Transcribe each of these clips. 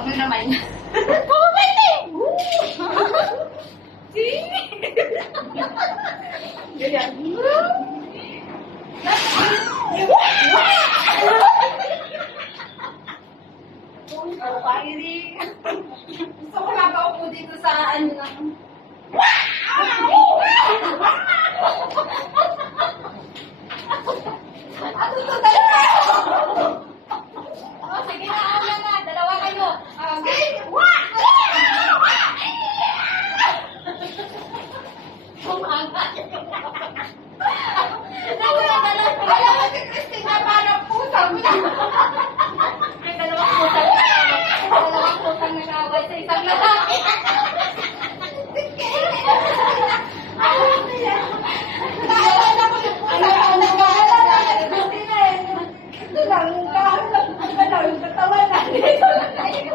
Ano naman? Pumapete! Ganyan. Gusto ko lang paupo dito sa ano lang. Ano to, dalawa? Oh, sige na, ano na, dalawa kayo. Okay. Alam mo si Christina, parang pusang na. May dalawang putang nag-away sa isang lalaki. Naalala ko yung pusang nag-aalala si Christina eh. Ito lang, yung katawan na. Dito lang tayo.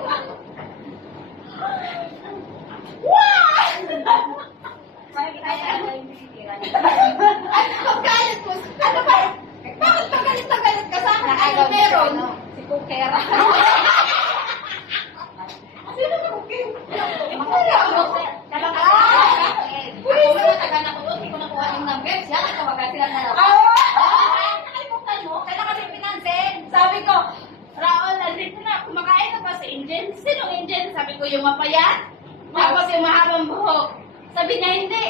Ang galit mo. Ano ba? Bakit pa galit ka sa akin? Ano meron? Si Kukera. Sino ba cooking? Hindi ko nakuha yung number. Siya, natawagan sila na lang. Nakalimutan mo? Kailan kasi pinansin? Sabi ko, Raul, nandito na. Kumakain na ba si Angel? Sinong Angel? Sabi ko, yung mapayat. Tapos yung mahabang buhok. Sabi niya, hindi.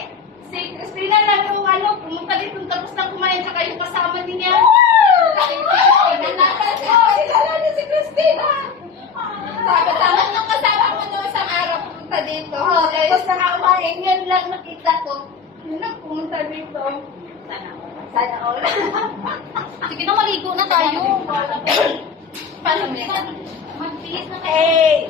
Si Christina lang yung pumunta dito tapos lang kumain tsaka yung kasama niya. Kilala niya si Christina. Sabi, tama yung kasama mo noong isang araw pumunta dito. Tapos nakaumain, yun lang nakita ko. Yun lang pumunta dito. Sana all. Sige na, maligo na tayo. Paano mo yan? Magbilis na kayo. Hey!